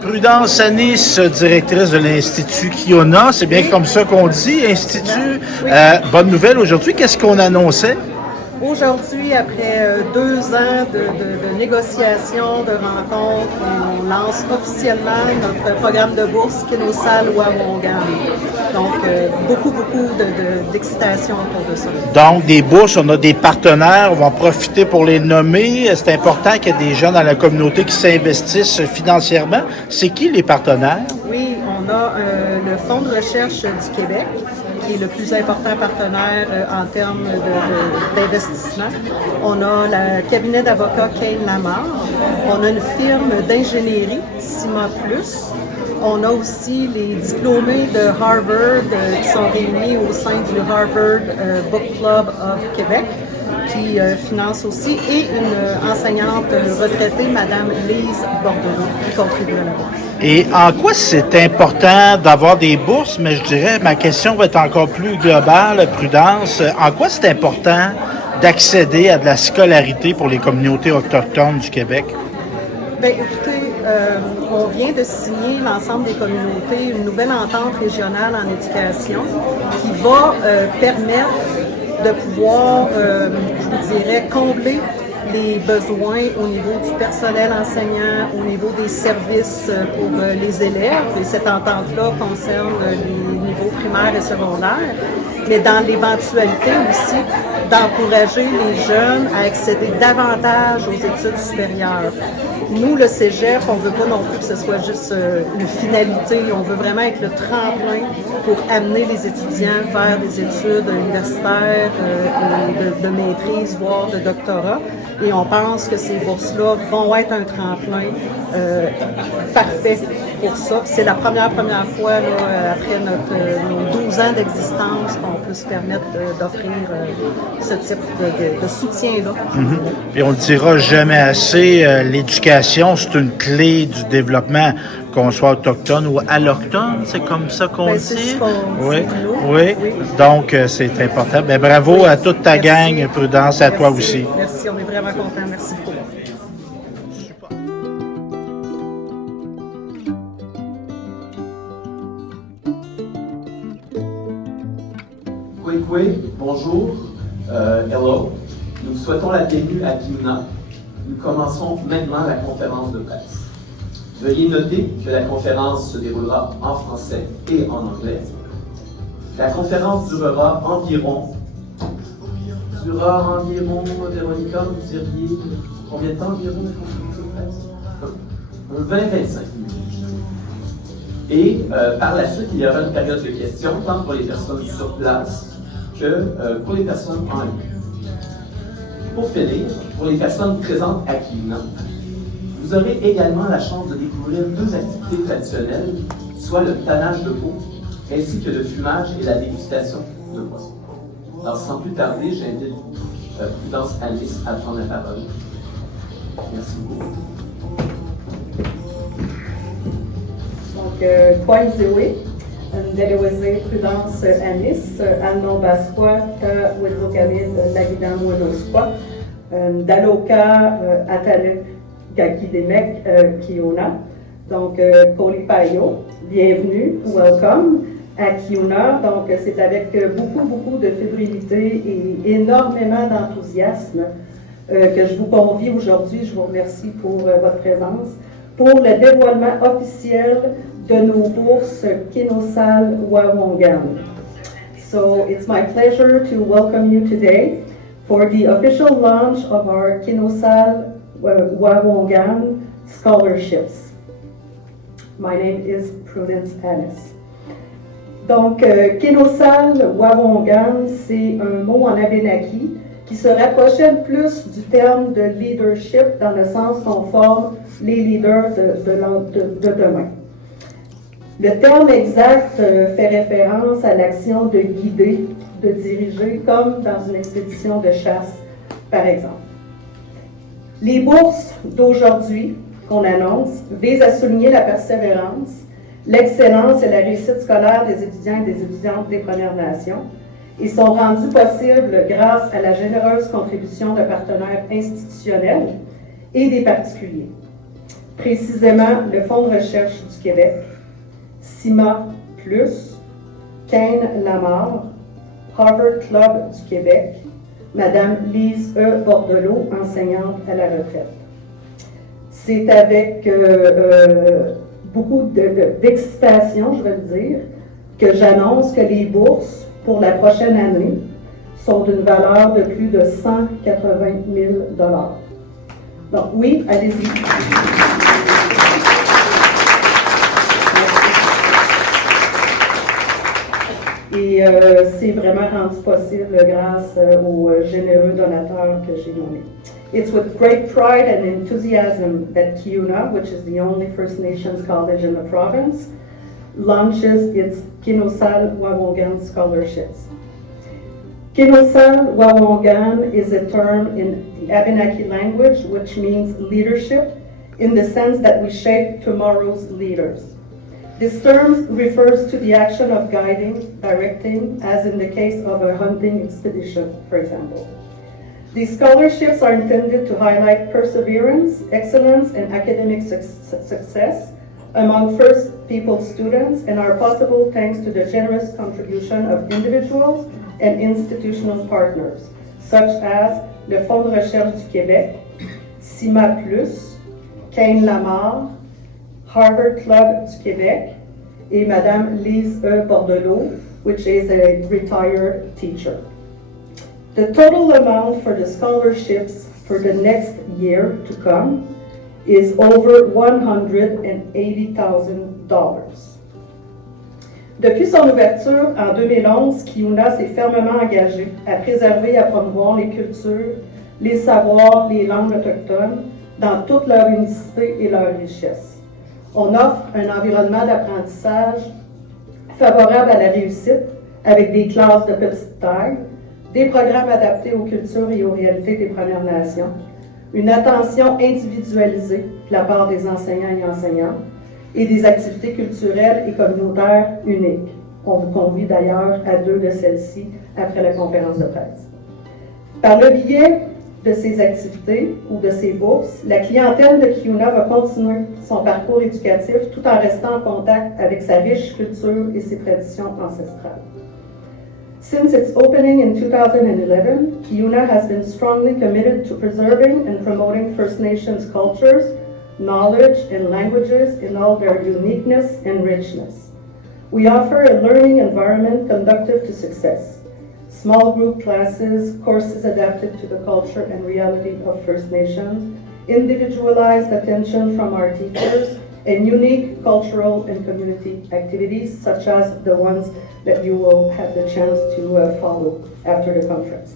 Prudence Anis, directrice de l'Institut Kiona, c'est bien comme ça qu'on dit, Institut. Oui. Bonne nouvelle aujourd'hui, qu'est-ce qu'on annonçait? Aujourd'hui, après 2 ans de négociations, de rencontres, on lance officiellement notre programme de bourse Kinosal Wawongan. Donc, beaucoup d'excitation autour de ça. Donc, des bourses, on a des partenaires, on va en profiter pour les nommer. C'est important qu'il y ait des gens dans la communauté qui s'investissent financièrement. C'est qui les partenaires? Oui, on a le Fonds de recherche du Québec, qui est le plus important partenaire en termes d'investissement. On a le cabinet d'avocats Kane Lamar. On a une firme d'ingénierie, Cima Plus. On a aussi les diplômés de Harvard qui sont réunis au sein du Harvard Book Club of Québec, qui finance aussi, et une enseignante retraitée, Mme Lise Bordelot, qui contribue à la bourse. Et en quoi c'est important d'avoir des bourses? Mais je dirais, ma question va être encore plus globale, Prudence. En quoi c'est important d'accéder à de la scolarité pour les communautés autochtones du Québec? Bien, écoutez, on vient de signer, l'ensemble des communautés, une nouvelle entente régionale en éducation qui va permettre de pouvoir, je vous dirais, combler les besoins au niveau du personnel enseignant, au niveau des services pour les élèves. Et cette entente-là concerne les niveaux primaires et secondaires, mais dans l'éventualité aussi d'encourager les jeunes à accéder davantage aux études supérieures. Nous, le cégep, on ne veut pas non plus que ce soit juste une finalité. On veut vraiment être le tremplin pour amener les étudiants vers des études universitaires, de maîtrise, voire de doctorat. Et on pense que ces bourses-là vont être un tremplin parfait pour ça. C'est la première fois, là, après nos 12 ans d'existence, qu'on peut se permettre d'offrir ce type de soutien-là. Puis on ne le dira jamais assez, l'éducation, c'est une clé du développement, qu'on soit autochtone ou allochtone, c'est comme ça qu'on C'est dit? ce qu'on Oui, dit, nous. oui. Oui. Donc, c'est important. Bien, bravo à toute ta gang, Prudence, à toi aussi. Merci, on est vraiment contents. Merci beaucoup. Kwekwe, bonjour, hello. Nous souhaitons la bienvenue à Kiuna. Nous commençons maintenant la conférence de presse. Veuillez noter que la conférence se déroulera en français et en anglais. La conférence durera environ, Véronica, vous diriez, combien de temps environ la conférence de presse? 20-25 minutes. Et par la suite, il y aura une période de questions, tant pour les personnes sur place que pour les personnes en ligne. Pour finir, pour les personnes présentes à Kiuna, vous aurez également la chance de découvrir 2 activités traditionnelles, soit le tannage de peau, ainsi que le fumage et la dégustation de poissons. Alors, sans plus tarder, j'invite Prudence Anis à prendre la parole. Merci beaucoup. Donc, Kwaizéwé, Ndeleweze Prudence Anis, Anno Basqua, Wezokamid Lagidan Wenosqua, Daloka Atalek Gakidemek Kiona. Donc, Kolipayo, bienvenue, welcome à Kiona. Donc, c'est avec beaucoup de fébrilité et énormément d'enthousiasme que je vous convie aujourd'hui. Je vous remercie pour votre présence, pour le dévoilement officiel de nos bourses Kinosal Wawongan. So, it's my pleasure to welcome you today for the official launch of our Kinosal Wawongan scholarships. My name is Prudence Anis. Donc, Kinosal Wawongan, c'est un mot en abénaki qui se rapprochait plus du terme de leadership dans le sens qu'on forme les leaders de demain. Le terme exact fait référence à l'action de guider, de diriger, comme dans une expédition de chasse, par exemple. Les bourses d'aujourd'hui qu'on annonce visent à souligner la persévérance, l'excellence et la réussite scolaire des étudiants et des étudiantes des Premières Nations et sont rendues possibles grâce à la généreuse contribution de partenaires institutionnels et des particuliers. précisément le Fonds de recherche du Québec, CIMA+, Kane Lamar, Harvard Club du Québec, Madame Lise E. Bordelot, enseignante à la retraite. C'est avec beaucoup d'excitation, je vais le dire, que j'annonce que les bourses pour la prochaine année sont d'une valeur de plus de 180 000 $. Donc oui, allez-y. Et c'est vraiment rendu possible grâce aux généreux donateurs que j'ai nommés. It's with great pride and enthusiasm that Kiuna, which is the only First Nations college in the province, launches its Kinosal Wawangan scholarships. Kinosal Wawangan is a term in the Abenaki language which means leadership in the sense that we shape tomorrow's leaders. This term refers to the action of guiding, directing, as in the case of a hunting expedition, for example. These scholarships are intended to highlight perseverance, excellence, and academic success among First People students and are possible thanks to the generous contribution of individuals and institutional partners, such as le Fonds de recherche du Québec, CIMA+, Kane Lamar, Harvard Club du Québec, et Madame Lise E. Bordelot, which is a retired teacher. The total amount for the scholarships for the next year to come is over $180,000. Depuis son ouverture en 2011, Kiuna s'est fermement engagé à préserver et à promouvoir les cultures, les savoirs, les langues autochtones dans toute leur unicité et leur richesse. On offre un environnement d'apprentissage favorable à la réussite avec des classes de petite taille, des programmes adaptés aux cultures et aux réalités des Premières Nations, une attention individualisée de la part des enseignants et enseignantes et des activités culturelles et communautaires uniques. On vous convie d'ailleurs à 2 de celles-ci après la conférence de presse. Par le biais de ces activités ou de ces bourses, la clientèle de Kiuna va continuer son parcours éducatif tout en restant en contact avec sa riche culture et ses traditions ancestrales. Since its opening in 2011, Kiuna has been strongly committed to preserving and promoting First Nations cultures, knowledge, and languages in all their uniqueness and richness. We offer a learning environment conducive to success. Small group classes, courses adapted to the culture and reality of First Nations, individualized attention from our teachers, and unique cultural and community activities such as the ones that you will have the chance to follow after the conference.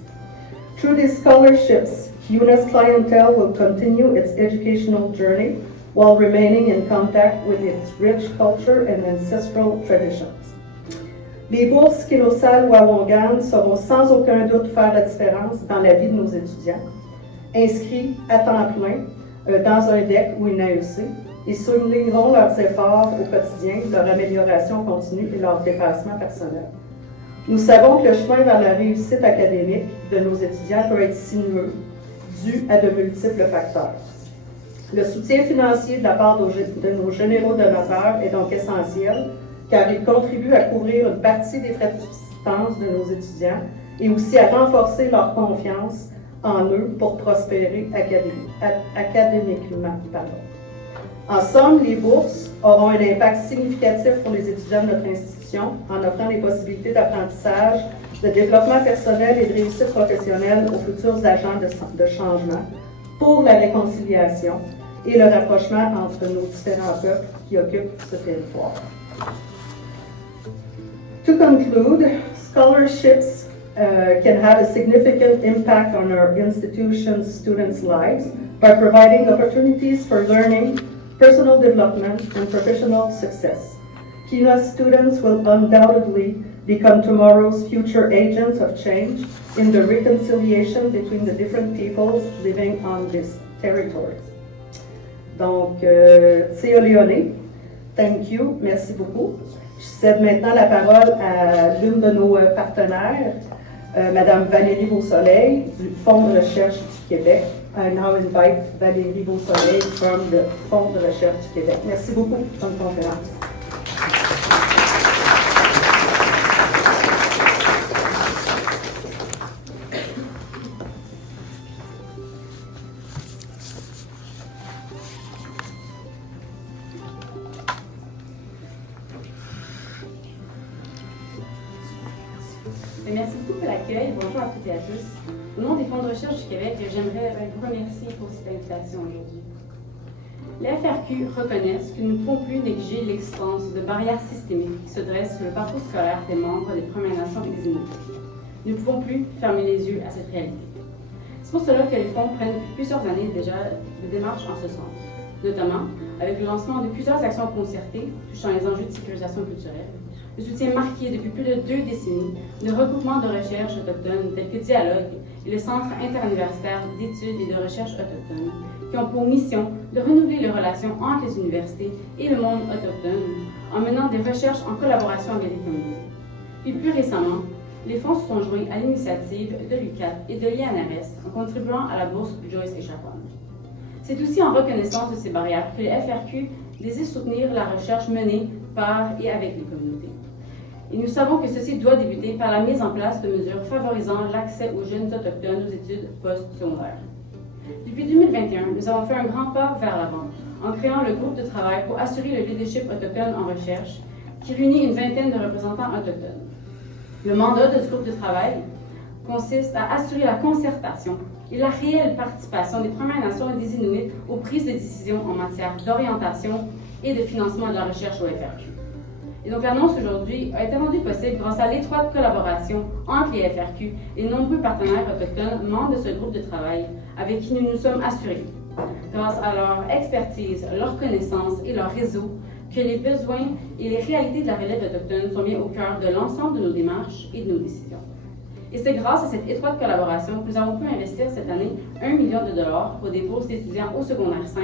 Through these scholarships, Kiuna's clientele will continue its educational journey while remaining in contact with its rich culture and ancestral traditions. Les bourses Kinosal Wawangan sauront sans aucun doute faire la différence dans la vie de nos étudiants, inscrits à temps plein dans un DEC ou une AEC, et souligneront leurs efforts au quotidien, leur amélioration continue et leur dépassement personnel. Nous savons que le chemin vers la réussite académique de nos étudiants peut être sinueux, dû à de multiples facteurs. Le soutien financier de la part de nos généraux donateurs est donc essentiel, car il contribue à couvrir une partie des frais de subsistance de nos étudiants et aussi à renforcer leur confiance en eux pour prospérer académiquement. En somme, les bourses auront un impact significatif pour les étudiants de notre institution en offrant des possibilités d'apprentissage, de développement personnel et de réussite professionnelle aux futurs agents de changement pour la réconciliation et le rapprochement entre nos différents peuples qui occupent ce territoire. To conclude, scholarships can have a significant impact on our institution's students' lives by providing opportunities for learning, personal development, and professional success. Kiuna students will undoubtedly become tomorrow's future agents of change in the reconciliation between the different peoples living on this territory. Donc, Tsia Leone, thank you, merci beaucoup. Je cède maintenant la parole à l'une de nos partenaires, Madame Valérie Beausoleil, du Fonds de recherche du Québec, I now invite Valérie Beausoleil from le Fonds de recherche du Québec. Merci beaucoup pour cette conférence. Merci beaucoup pour l'accueil. Bonjour à toutes et à tous. Au nom des Fonds de recherche du Québec, j'aimerais vous remercier pour cette invitation aujourd'hui. Les FRQ reconnaissent que nous ne pouvons plus négliger l'existence de barrières systémiques qui se dressent sur le parcours scolaire des membres des Premières Nations et des Inuits. Nous ne pouvons plus fermer les yeux à cette réalité. C'est pour cela que les fonds prennent depuis plusieurs années déjà des démarches en ce sens, notamment avec le lancement de plusieurs actions concertées touchant les enjeux de sécurisation culturelle, le soutien marqué depuis plus de 2 décennies de regroupements de recherche autochtones tels que Dialogue et le Centre interuniversitaire d'études et de recherche autochtones, qui ont pour mission de renouveler les relations entre les universités et le monde autochtone en menant des recherches en collaboration avec les communautés. Puis plus récemment, les fonds se sont joints à l'initiative de l'UQAT et de l'INRS en contribuant à la bourse Joyce et Chapman. C'est aussi en reconnaissance de ces barrières que les FRQ désirent soutenir la recherche menée par et avec les communautés. Et nous savons que ceci doit débuter par la mise en place de mesures favorisant l'accès aux jeunes autochtones aux études post-secondaires. Depuis 2021, nous avons fait un grand pas vers l'avant en créant le groupe de travail pour assurer le leadership autochtone en recherche, qui réunit une vingtaine de représentants autochtones. Le mandat de ce groupe de travail consiste à assurer la concertation et la réelle participation des Premières Nations et des Inuits aux prises de décision en matière d'orientation et de financement de la recherche au FRQ. Et donc l'annonce aujourd'hui a été rendue possible grâce à l'étroite collaboration entre les FRQ et les nombreux partenaires autochtones membres de ce groupe de travail avec qui nous nous sommes assurés, grâce à leur expertise, leur connaissance et leur réseau, que les besoins et les réalités de la relève autochtone sont bien au cœur de l'ensemble de nos démarches et de nos décisions. Et c'est grâce à cette étroite collaboration que nous avons pu investir cette année 1 million de dollars pour des bourses d'étudiants au secondaire 5,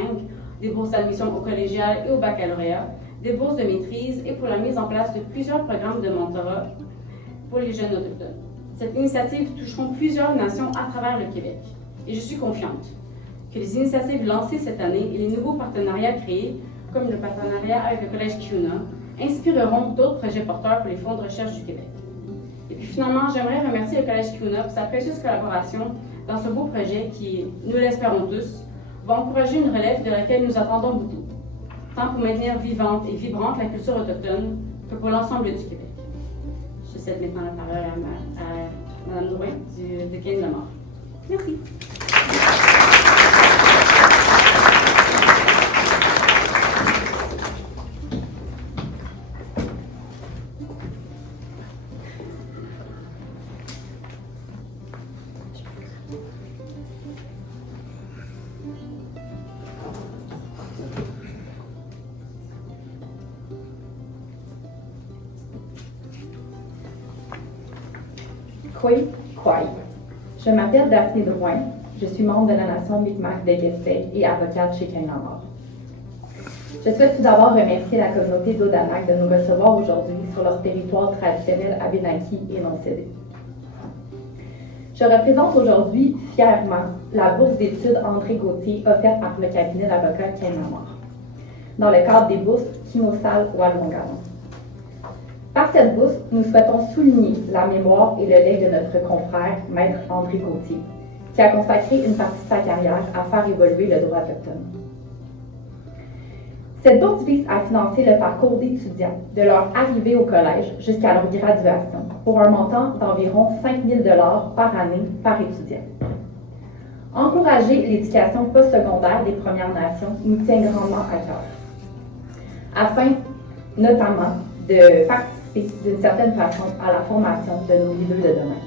des bourses d'admission au collégial et au baccalauréat, des bourses de maîtrise et pour la mise en place de plusieurs programmes de mentorat pour les jeunes autochtones. Cette initiative touchera plusieurs nations à travers le Québec. Et je suis confiante que les initiatives lancées cette année et les nouveaux partenariats créés, comme le partenariat avec le Collège Kiuna, inspireront d'autres projets porteurs pour les fonds de recherche du Québec. Et puis finalement, j'aimerais remercier le Collège Kiuna pour sa précieuse collaboration dans ce beau projet qui, nous l'espérons tous, va encourager une relève de laquelle nous attendons beaucoup, tant pour maintenir vivante et vibrante la culture autochtone que pour l'ensemble du Québec. Je cède maintenant la parole à Mme Drouin de Gain la Mort. Merci. Kwai. Je m'appelle Daphné Drouin. Je suis membre de la Nation Mi'kmaq de Gaspé et avocate chez Gain la Mort. Je souhaite tout d'abord remercier la communauté d'Odanak de nous recevoir aujourd'hui sur leur territoire traditionnel abénaki et non cédé. Je représente aujourd'hui fièrement la bourse d'études André Gauthier offerte par le cabinet d'avocats Gain la Mort, dans le cadre des bourses Kimosal Walungalan. Par cette bourse, nous souhaitons souligner la mémoire et le legs de notre confrère, Maître André Gauthier, qui a consacré une partie de sa carrière à faire évoluer le droit autochtone. Cette bourse vise à financer le parcours d'étudiants de leur arrivée au collège jusqu'à leur graduation, pour un montant d'environ 5 000 $ par année par étudiant. Encourager l'éducation postsecondaire des Premières Nations nous tient grandement à cœur, afin notamment de participer d'une certaine façon à la formation de nos leaders de demain.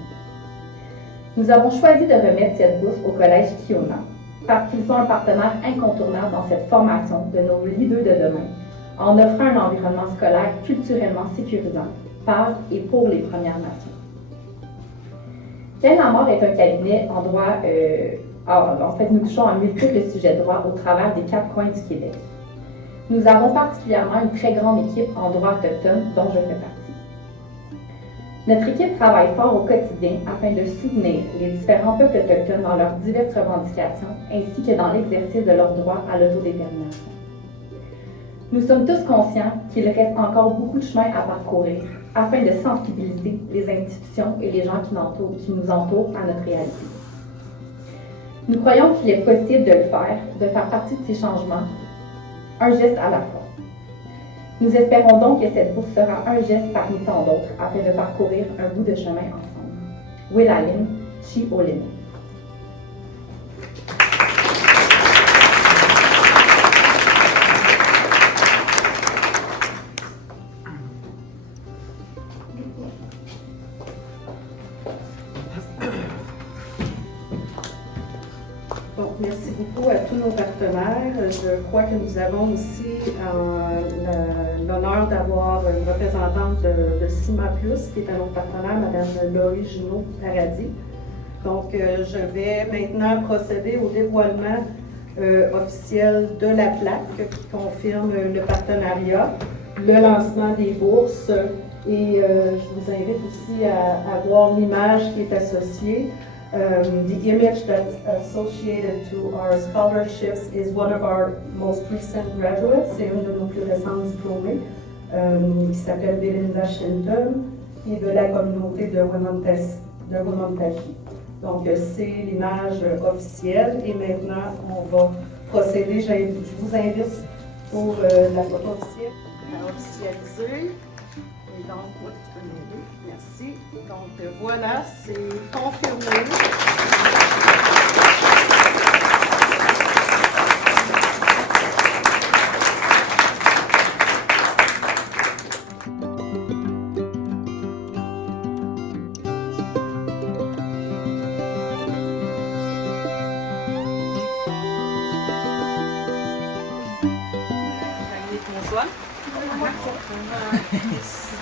Nous avons choisi de remettre cette bourse au Collège Kiona parce qu'ils sont un partenaire incontournable dans cette formation de nos leaders de demain, en offrant un environnement scolaire culturellement sécurisant par et pour les Premières Nations. Gain la Mort est un cabinet en droit, nous touchons à multiples sujets de droit au travers des 4 coins du Québec. Nous avons particulièrement une très grande équipe en droit autochtone dont je fais partie. Notre équipe travaille fort au quotidien afin de soutenir les différents peuples autochtones dans leurs diverses revendications ainsi que dans l'exercice de leur droit à l'autodétermination. Nous sommes tous conscients qu'il reste encore beaucoup de chemin à parcourir afin de sensibiliser les institutions et les gens qui nous entourent à notre réalité. Nous croyons qu'il est possible de le faire, de faire partie de ces changements, un geste à la fois. Nous espérons donc que cette bourse sera un geste parmi tant d'autres afin de parcourir un bout de chemin ensemble. Wilalin, Chi Olin. Bon, merci beaucoup à tous nos partenaires. Je crois que nous avons aussi l'honneur d'avoir une représentante de CIMA+, qui est un autre partenaire, Mme Laurie Junot-Paradis. Donc, je vais maintenant procéder au dévoilement officiel de la plaque qui confirme le partenariat, le lancement des bourses et je vous invite aussi à voir l'image qui est associée. The image that's associated to our scholarships is one of our most recent graduates, c'est une de nos plus récentes diplômées, qui s'appelle Belinda Shelton, qui est de la communauté de Wemontaji. Donc, c'est l'image officielle et maintenant, on va procéder. Je vous invite pour la photo officielle à officialiser. Et donc, tu peux m'aider. Merci. Donc, voilà, c'est confirmé. Bonsoir.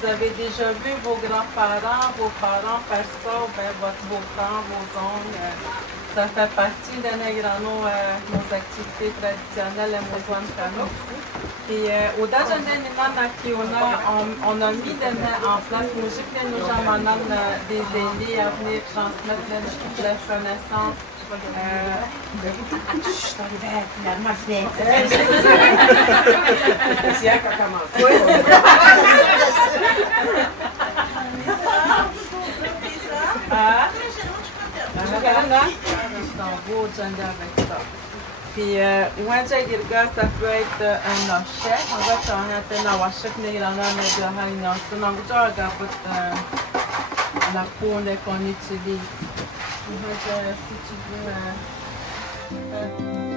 Vous avez déjà vu vos grands-parents, vos parents faire ça, ou bien votre beau-frère, vos oncles. Ça fait partie de nos activités traditionnelles à Mozoan-Kano. Puis au Dajandan on a mis en place nos gens des aînés à venir transmettre la connaissance. Je suis arrivée finalement bien. C'est elle qui a commencé. Puis, Wanja Girga, ça peut être un hochet. On va faire un hochet qui est dans la médaille. C'est un hochet la poule qu'on utilise. Si tu veux.